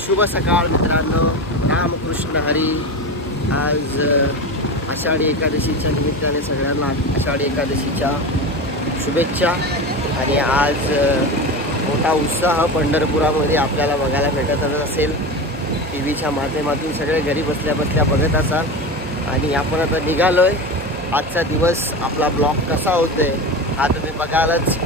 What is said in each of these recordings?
शुभ सकाळ मित्रांनो, रामकृष्ण हरी। आज आषाढी एकादशीच्या निमित्ताने सगळ्यांना आषाढी एकादशीच्या शुभेच्छा। आणि आज मोठा उत्साह पंढरपुरामध्ये आपल्याला बघायला भेटत असेल। टी व्हीच्या माध्यमातून सगळे घरी बसल्या बसल्या बघत असाल। आणि आपण आता निघालोय। आजचा दिवस आपला ब्लॉग कसा होतोय हा तुम्ही बघालच।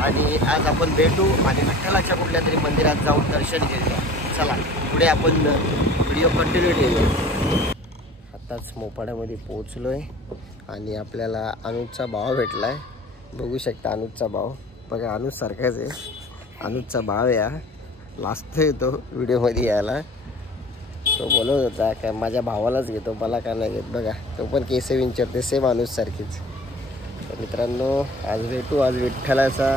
आणि आज आपण भेटू आणि विठ्ठलाच्या कुठल्या तरी मंदिरात जाऊन दर्शन घेऊया। चला पुढे आपण व्हिडिओ कंटिन्यू ठेवूया। आताच मोपाड्यामध्ये पोहोचलोय आणि आपल्याला अनुजचा भाव भेटलाय। बघू शकता अनुजचा भाव, बघा अनुज सारखाच आहे। अनुजचा भाव या लाजतोय तो व्हिडिओमध्ये यायला। तो बोलत होता का माझ्या भावालाच घेतो, मला का नाही घेत। बघा तो पण केस विंचरते सेम अनुज सारखीच। तर मित्रांनो आज भेटू। आज विठ्ठलाचा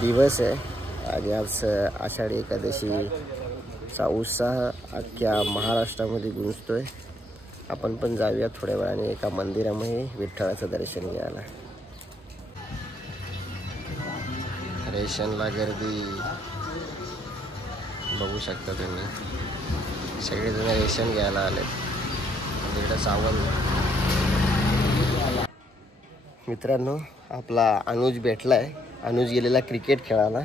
दिवस आहे आणि आज आषाढी एकादशीचा उत्साह अख्ख्या महाराष्ट्रामध्ये गुंजतोय। आपण पण जाऊया थोड्या वेळाने एका मंदिरामध्ये विठ्ठलाचं दर्शन घ्यायला। रेशनला गर्दी बघू शकता तुम्ही, सगळेजण रेशन घ्यायला आले। इकडे सावंत मित्रांनो आपला अनुज भेटलाय। अनुज गेलेला क्रिकेट खेळायला।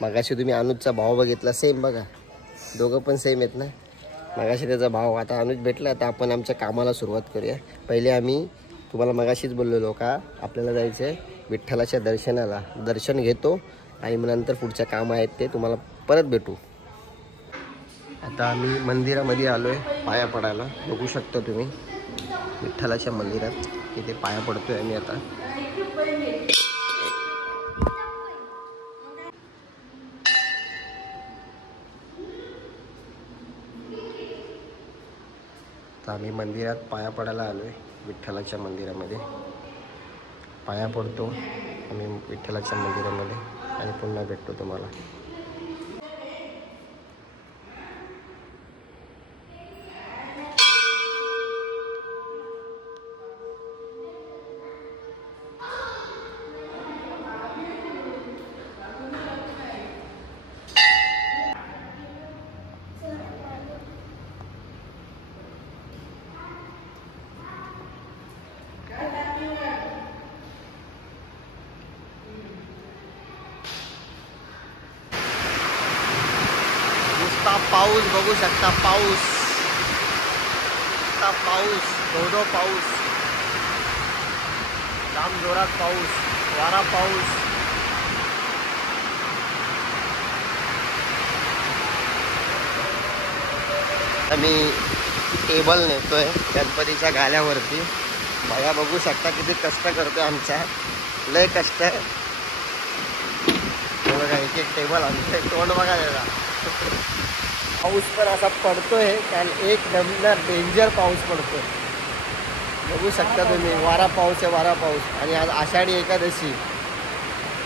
मगाशी तुम्ही अनुजचा भाव बघितला, सेम बघा दोघं पण सेम आहेत ना। मगाशी त्याचा भाव, आता अनुज भेटला। आता आपण आमच्या कामाला सुरुवात करूया। पहिले आम्ही तुम्हाला मगाशीच बोललेलो का आपल्याला जायचं आहे विठ्ठलाच्या दर्शनाला। दर्शन घेतो आणि मग नंतर पुढच्या काम आहेत ते तुम्हाला परत भेटू। आता आम्ही मंदिरामध्ये आलो आहे पाया पडायला। बघू शकता तुम्ही विठ्ठलाच्या मंदिरात इथे पाया पडतोय आम्ही आता। तर आम्ही मंदिरात पाया पडायला आलो आहे। विठ्ठलाच्या मंदिरामध्ये पाया पडतो आम्ही विठ्ठलाच्या मंदिरामध्ये आणि पुन्हा भेटतो तुम्हाला। पाऊस बघू शकता, पाऊस धोधो पाऊस, जाम जोरात पाऊस, वारा पाऊस। आम्ही टेबल नेतोय गणपतीच्या गाल्यावरती। बघा बघू शकता किती कष्ट करतोय आमचा, लय कष्ट। बघा एक एक टेबल आणतोय, तोंड बघा त्याला। पाऊस पण असा पडतोय कारण एक नंबर डेंजर पाऊस पडतोय। बघू शकता तुम्ही वारा पाऊस आहे, वारा पाऊस। आणि आज आषाढी एकादशी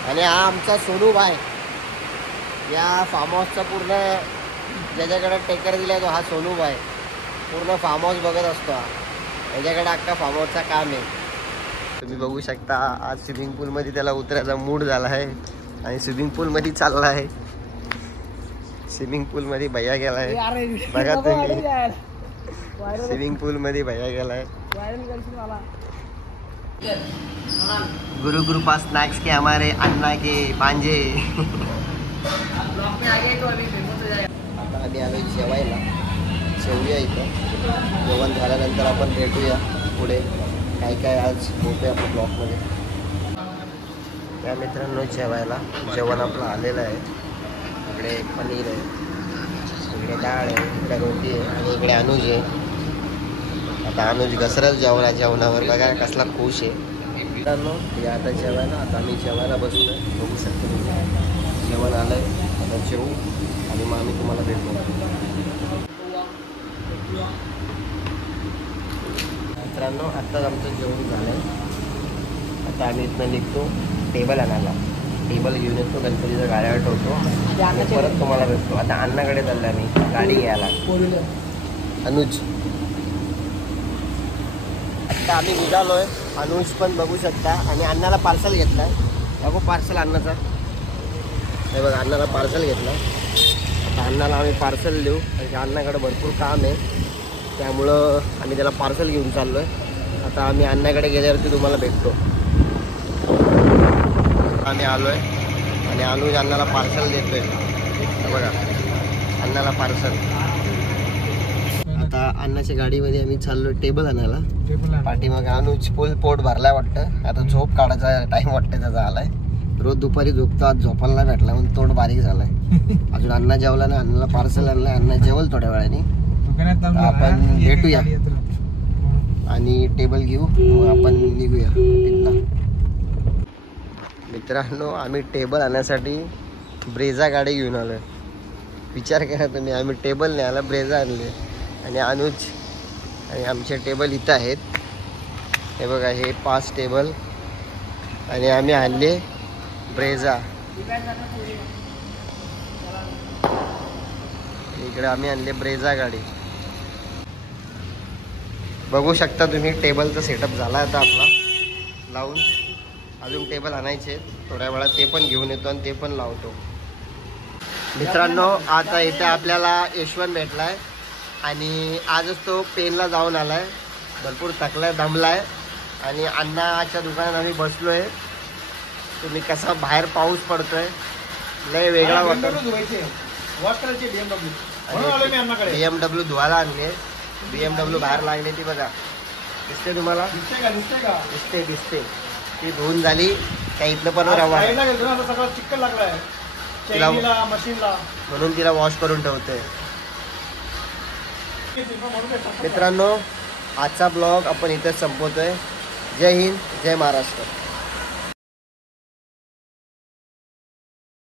आणि हा आमचा सोनू भाई, या फार्म हाऊसचा पूर्ण ज्याच्याकडे टेकर दिला तो हा सोनू भाई। पूर्ण फार्म हाऊस बघत असतो हा, याच्याकडे अख्खा फार्म हाऊसचा काम आहे। तुम्ही बघू शकता आज स्विमिंग पूलमध्ये त्याला उतरायचा मूड झाला आहे आणि स्विमिंग पूलमध्ये चालला आहे। स्विमिंग पूल मध्ये भैया गेलाय, बघा तुम्ही स्विमिंग पूल मध्ये भैया गेलाय। गुरु कृपा स्नैक्स के हमारे अन्ना के पांजे। आता आम्ही आलोय जेवायला, जेवूया इथं। जेवण झाल्यानंतर आपण भेटूया पुढे काय काय आज होतंय आपल्या ब्लॉगमध्ये। या मित्रांनो जेवायला जेवण आपलं आलेलं आहे। इकडे पनीर आहे, इकडे डाळ आहे, इकडे रोटी आहे आणि इकडे अनुज आहे। आता अनुज घसरत जेवणावर बघा कसला खुश आहे मित्रांनो। या आता जेवायला, आता आम्ही जेवायला बसलोय। बघू शकतो तुम्ही जेवण आलंय, आता जेवू आणि मग आम्ही तुम्हाला भेटू। मित्रांनो आत्ताच आमचं जेवण झालंय। आता आम्ही इथनं निघतो टेबल आणायला। टेबल घेऊन येतो, गणपतीच्या गाड्यावर ठेवतो आणि परत तुम्हाला भेटतो। आता अण्णाकडे चाललो आम्ही गाडी घ्यायला। अनुज आता आम्ही निघालोय। अनुज पण बघू शकता आणि अण्णाला पार्सल घेतलाय। बघू पार्सल अण्णाचा, हे बघा अण्णाला पार्सल घेतला। आता अण्णाला आम्ही पार्सल देऊ, कारण अण्णाकडे भरपूर काम आहे, त्यामुळं आम्ही त्याला पार्सल घेऊन चाललो आहे. आता आम्ही अण्णाकडे गेल्यावरती तुम्हाला भेटतो. आम्ही आलो आहे आणि अनुज अण्णाला पार्सल देतो आहे. बघा अण्णाला पार्सल. आता अण्णाच्या गाडीमध्ये आम्ही चाललो टेबल आणायला. पाठीमागे अनुज फुल पोट भरलाय वाटतं. आता झोप काढायचा टाइम वाटतं त्याचा आलाय. रोज दुपारी झोपतो, आज झोपायला नाही भेटला म्हणून तोंड बारीक झालाय. अजून अण्णा जेवला ना, अण्णाला पार्सल आणलाय. अण्णा जेवल थोड्या वेळाने. आपण भेटूया आणि टेबल घेऊ, मग आपण निघूया तिथनं. मित्रांनो, आम्ही टेबल आणण्यासाठी ब्रेझा गाडी घेऊन आलोय. विचार करा तुम्ही, आम्ही टेबल नाही आला, ब्रेझा आणले. आणि अनुज आणि आमचे टेबल इथं आहेत. हे बघा, हे 5 टेबल आणि आम्ही आणले ब्रेझा. इकडे आम्ही आणले ब्रेझा गाडी. बघू शकता तुम्ही, टेबलचा सेटअप झाला आता आपला लावून. अजून टेबल आणायचे, थोड्या वेळात ते पण घेऊन येतो आणि ते पण लावतो. मित्रांनो, आता इथे आपल्याला यशवंत भेटलाय आणि आजच तो पेनला जाऊन आलाय. भरपूर थकलाय, दमलाय. आणि अण्णाच्या दुकानात आम्ही बसलोय. तुम्ही कसा बाहेर पाऊस पडतोय, लय वेगळा वाटतो. BMW धुवायला आणले. BMW बाहेर लागली ती बघा, दिसते तुम्हाला? दिसते. ती धुवून झाली त्या इथनं पण रवा म्हणून तिला वॉश करून ठेवतोय. मित्रांनो, आजचा ब्लॉग आपण इथेच संपवतोय. जय हिंद, जय महाराष्ट्र.